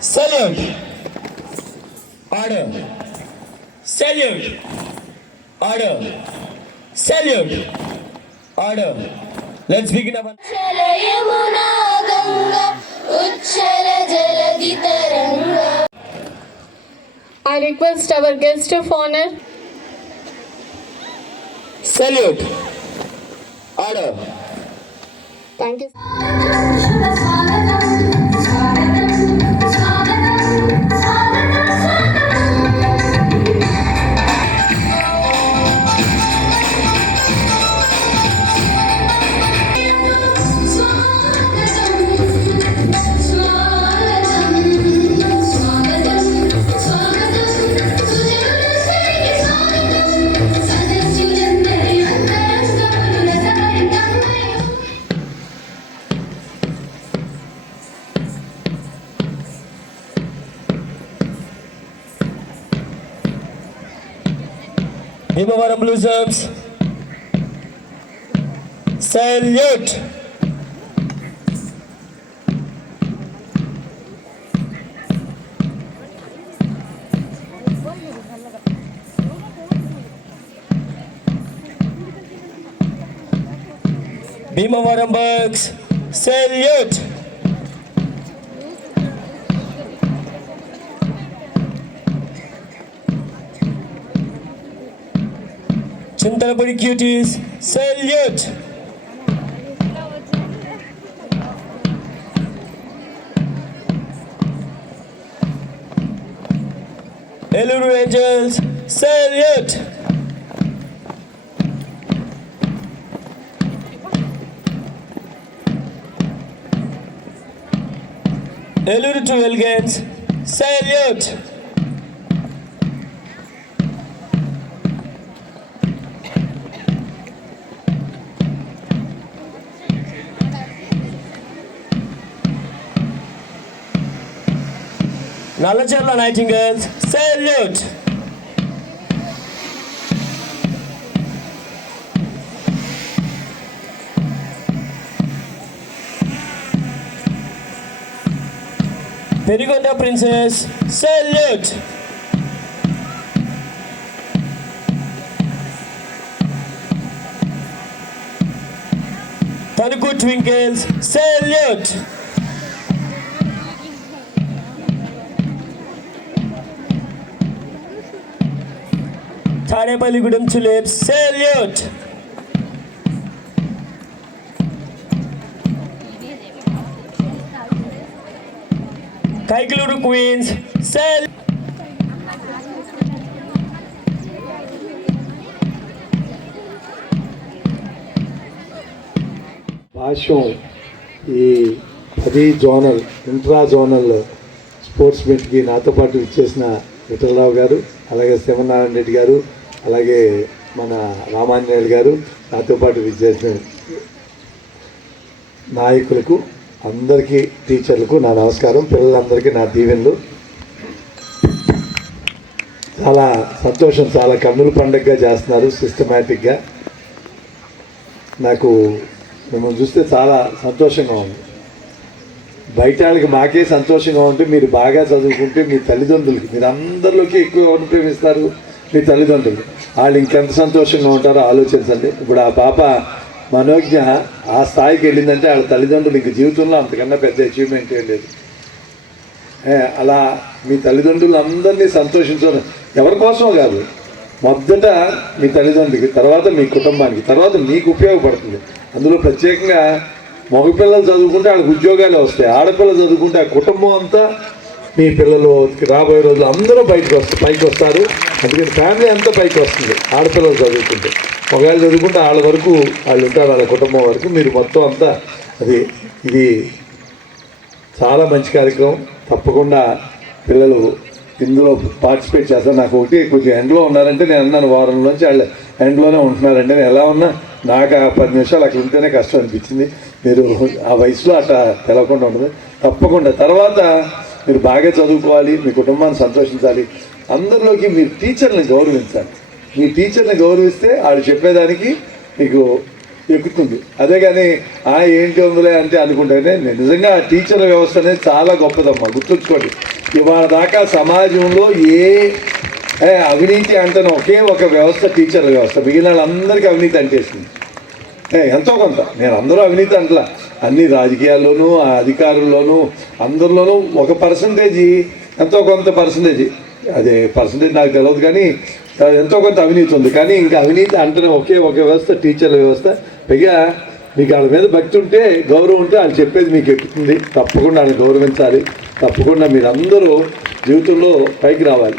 Salute. Order. Salute. Order. Salute. Order. Let's begin our. I request our guest of honor. Salute. Order. Thank you. Bhimavaram Blossoms. Salute. Bhimavaram Bucks. Salute. Chintalapudi Cuties. Salute. Eluru Angels. Salute. Eluru to Elegance. Salute. Nalacherla Nightingales. Salute. Perigonda Princess. Salute. Tanuku Twinkles. Salute. Tadepalligudem Tulips. Salute. Kaikaluru Queens. Salute. భాష్యం ఈ 10 zonal intra zonal sports మీట్కి నాతో పాటు ఇచ్చేసిన విఠలరావు గారు, అలాగే శివనారాయణ రెడ్డి గారు, అలాగే మన రామాంజనేయులు గారు, నాతో పాటు విచ్చేసిన నాయకులకు అందరికీ, టీచర్లకు నా నమస్కారం. పిల్లలందరికీ నా దీవెనలు. చాలా సంతోషం, చాలా కన్నుల పండుగగా చేస్తున్నారు సిస్టమేటిక్గా. నాకు మిమ్మల్ని చూస్తే చాలా సంతోషంగా ఉంది. బయట వాళ్ళకి మాకే సంతోషంగా ఉంటే మీరు బాగా చదువుకుంటే మీ తల్లిదండ్రులకి, మీరు అందరిలోకి ఎక్కువ ఎవరిని ప్రేమిస్తారు? మీ తల్లిదండ్రులు. వాళ్ళు ఇంకెంత సంతోషంగా ఉంటారో ఆలోచించండి. ఇప్పుడు ఆ పాప మనోజ్ఞ ఆ స్థాయికి వెళ్ళిందంటే వాళ్ళ తల్లిదండ్రులు ఇంక జీవితంలో అంతకన్నా పెద్ద అచీవ్మెంట్ ఏం లేదు. అలా మీ తల్లిదండ్రులు అందరినీ సంతోషించడం ఎవరి కోసమో కాదు, మొదట మీ తల్లిదండ్రులకి, తర్వాత మీ కుటుంబానికి, తర్వాత మీకు ఉపయోగపడుతుంది. అందులో ప్రత్యేకంగా మగపిల్లలు చదువుకుంటే వాళ్ళకి ఉద్యోగాలు వస్తాయి, ఆడపిల్లలు చదువుకుంటే ఆ కుటుంబం అంతా, మీ పిల్లలు రాబోయే రోజులు అందరూ పైకి వస్తారు. అందుకని ఫ్యామిలీ అంతా పైకి వస్తుంది ఆడపిల్లలు చదువుకుంటే. ఒకవేళ చదువుకుంటే వాళ్ళ వరకు వాళ్ళు ఉంటారు, వాళ్ళ కుటుంబం వరకు, మీరు మొత్తం అంతా. ఇది చాలా మంచి కార్యక్రమం. తప్పకుండా పిల్లలు ఇందులో పార్టిసిపేట్ చేస్తారు. నాకు ఒకటి కొంచెం ఎండ్లో ఉన్నారంటే నేను అన్నాను, వారం నుంచి వాళ్ళు ఎండ్లోనే ఉంటున్నారంటే నేను ఎలా ఉన్నా నాకు ఆ 10 నిమిషాలు అక్కడ ఉంటేనే కష్టం అనిపించింది. మీరు ఆ వయసులో అట్లా తెలవకుండా ఉండదు. తప్పకుండా తర్వాత మీరు బాగా చదువుకోవాలి, మీ కుటుంబాన్ని సంతోషించాలి. అందరిలోకి మీరు టీచర్ని గౌరవించాలి. మీ టీచర్ని గౌరవిస్తే వాళ్ళు చెప్పేదానికి మీకు ఎక్కుతుంది. అదే కానీ ఏంటి ఉందిలే అంటే అనుకుంటేనే నిజంగా టీచర్ల వ్యవస్థ అనేది చాలా గొప్పదమ్మా, గుర్తుంచుకోండి. ఇవాళ దాకా సమాజంలో అవినీతి అంటేనే ఒకే ఒక వ్యవస్థ టీచర్ల వ్యవస్థ, మిగిలిన వాళ్ళందరికీ అవినీతి అంటేసింది. ఎంతో కొంత, నేను అందరూ అవినీతి అంటలా, అన్ని రాజకీయాల్లోనూ అధికారుల్లోనూ అందరిలోనూ ఒక పర్సంటేజ్, ఎంతో కొంత పర్సంటేజ్, అదే పర్సంటేజ్ నాకు తెలియదు కానీ ఎంతో కొంత అవినీతి ఉంది. కానీ ఇంకా అవినీతి అంటేనే ఒకే ఒక వ్యవస్థ టీచర్ల వ్యవస్థ. పైగా మీకు వాళ్ళ మీద భక్తి ఉంటే, గౌరవం ఉంటే వాళ్ళు చెప్పేది మీకు ఎక్కుతుంది. తప్పకుండా వాళ్ళని గౌరవించాలి. తప్పకుండా మీరందరూ జీవితంలో పైకి రావాలి.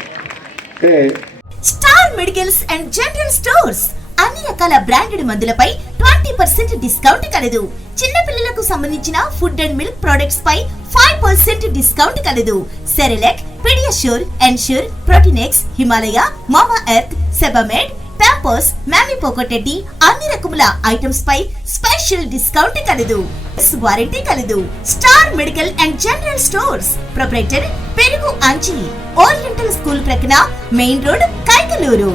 Star medicals and general stores అన్ని రకాల బ్రాండెడ్ మందులపై 20% డిస్కౌంట్ కలదు. చిన్న పిల్లలకు సంబంధించిన ఫుడ్ అండ్ మిల్క్ ప్రొడక్ట్స్ పై 5% డిస్కౌంట్ కలదు. Cerelac, PediaSure, Ensure, Protinex, Himalaya, Mamaearth, Sebamed, Pampers, MamyPoko అన్ని రకముల ఐటమ్స్ పై స్పెషల్ డిస్కౌంట్ కలదు. వారంటీ కలదు. Star medical and general stores proprietor Perugu Anchi, oriental school ప్రక్కన మెయిన్ రోడ్, కైకలూరు.